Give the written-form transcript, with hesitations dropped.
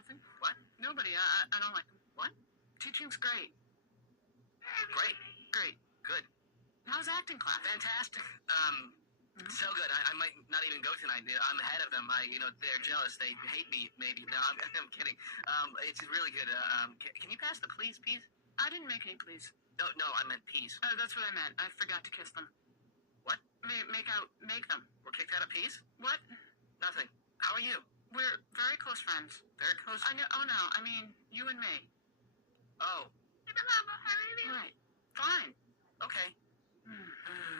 Nothing. What? Nobody. I don't like them. What? Teaching's great. Great. Great. Good. How's acting class? Fantastic. So good. I might not even go tonight. I'm ahead of them. They're jealous. They hate me, maybe. No, I'm kidding. It's really good. Can you pass the please? I didn't make any please. No, I meant peas. Oh, that's what I meant. I forgot to kiss them. What? Make them. We're kicked out of peas? What? Nothing. How are you? We're very close friends. Very close? I know. Oh no, I mean you and me. Oh. Right. Fine. Okay. Hmm.